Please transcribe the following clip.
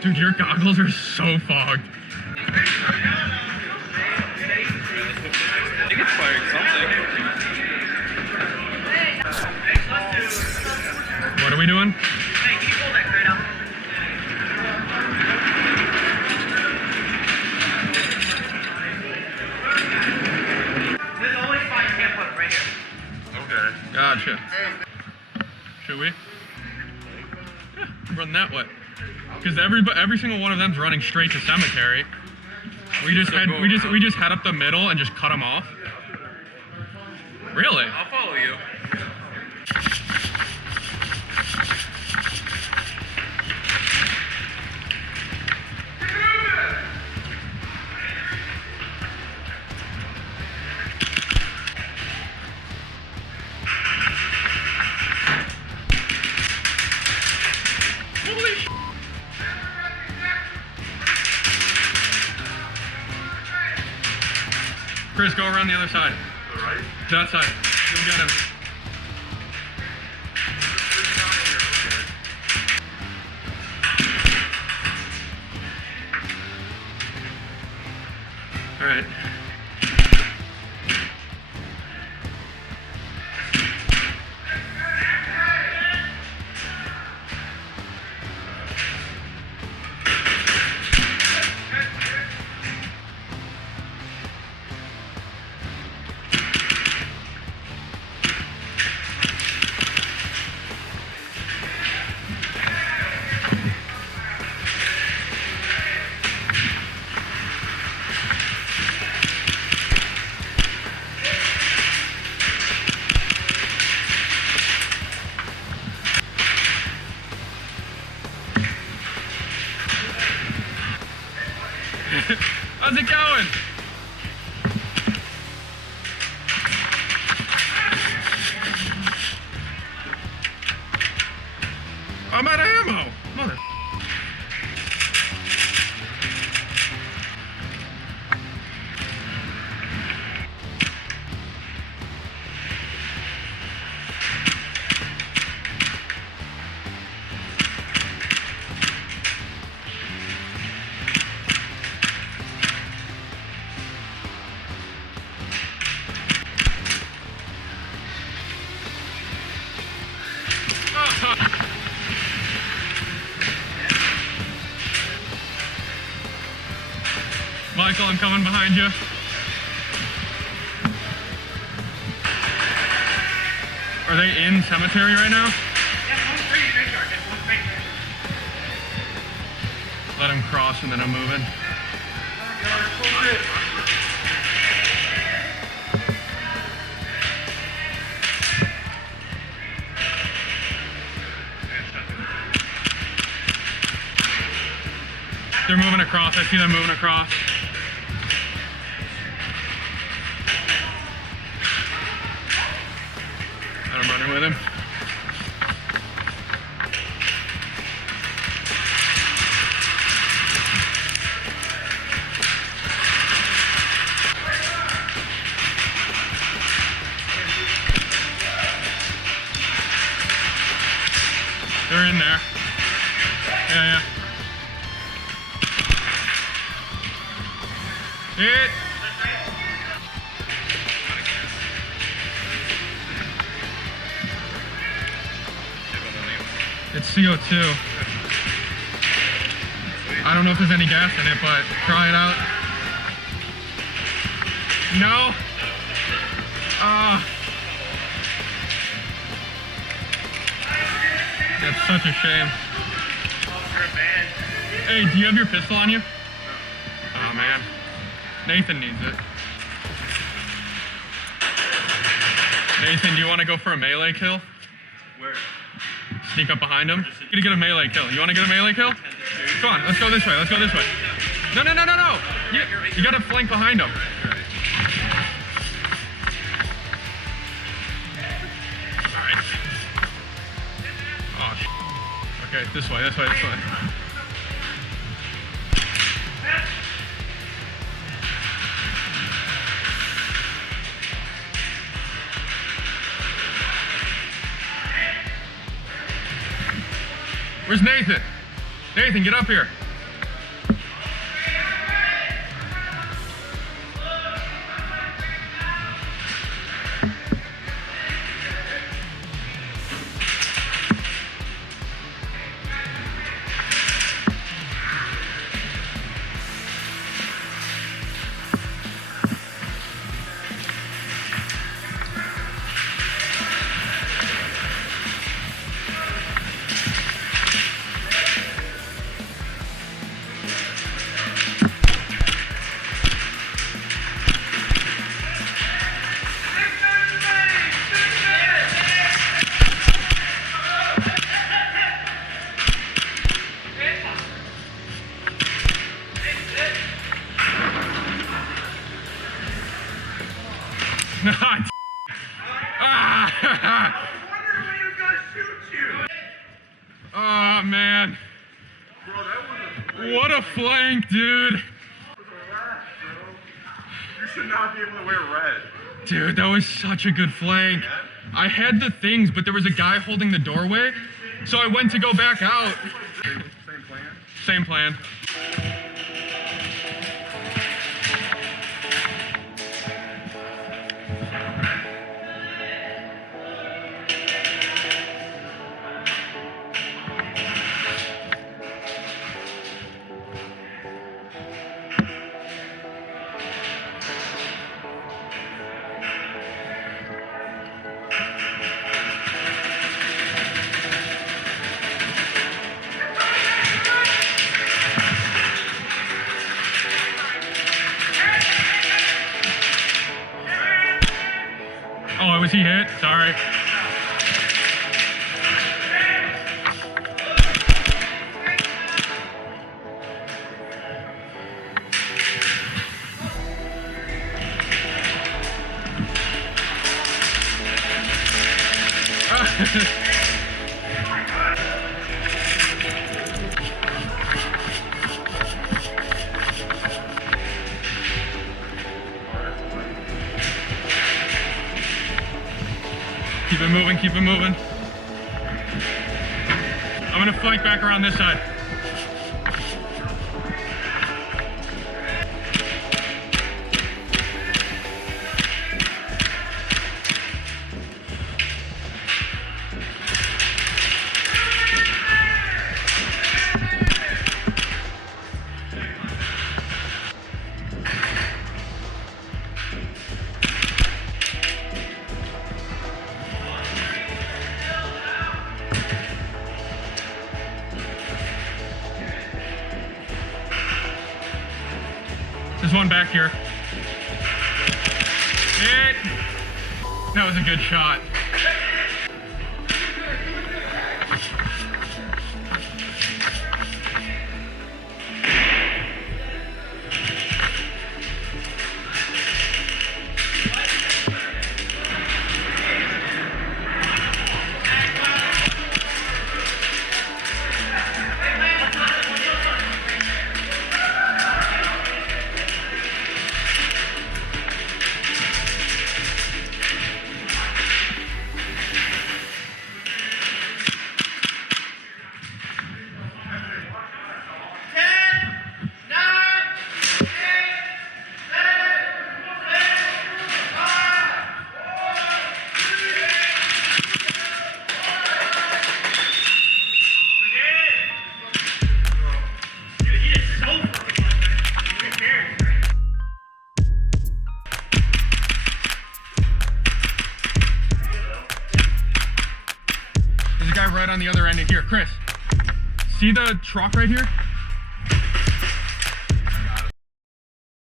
Dude, your goggles are so fogged. I think it's firing something. What are we doing? Hey, can you pull that crate out? There's only 5 can't put it right here. Okay. Gotcha. Should we? Yeah, run that way. Because every single one of them's running straight to cemetery. We just head up the middle and just cut them off. Really? I'll follow you. Holy sh**. Chris, go around the other side. The right? That side. You'll get him. All right. How's it going? I'm out of ammo. Mother. Michael, I'm coming behind you. Are they in cemetery right now? Yeah, one's pretty graveyard. There's one right there. Let him cross and then I'm moving. They're moving across. I see them moving across. I'm running with him. They're in there. Yeah. Hit. It's CO2. I don't know if there's any gas in it, but try it out. No? That's such a shame. Hey, do you have your pistol on you? Oh man. Nathan needs it. Nathan, do you want to go for a melee kill? Where? Sneak up behind him. You're gonna get a melee kill. You want to get a melee kill? Come on, let's go this way. Let's go this way. No. You gotta flank behind him. Alright. Oh, okay, this way. Where's Nathan? Nathan, get up here. man. Bro, that was a What a flank, dude. rat, bro. You should not be able to wear red. Dude, that was such a good flank. I had the things, but there was a guy holding the doorway, so I went to go back out. Same plan? Same plan. Oh, was he hit? Sorry. Keep it moving, keep it moving. I'm gonna flank back around this side. There's one back here. Hit! That was a good shot. There's a guy right on the other end of here. Chris, see the truck right here?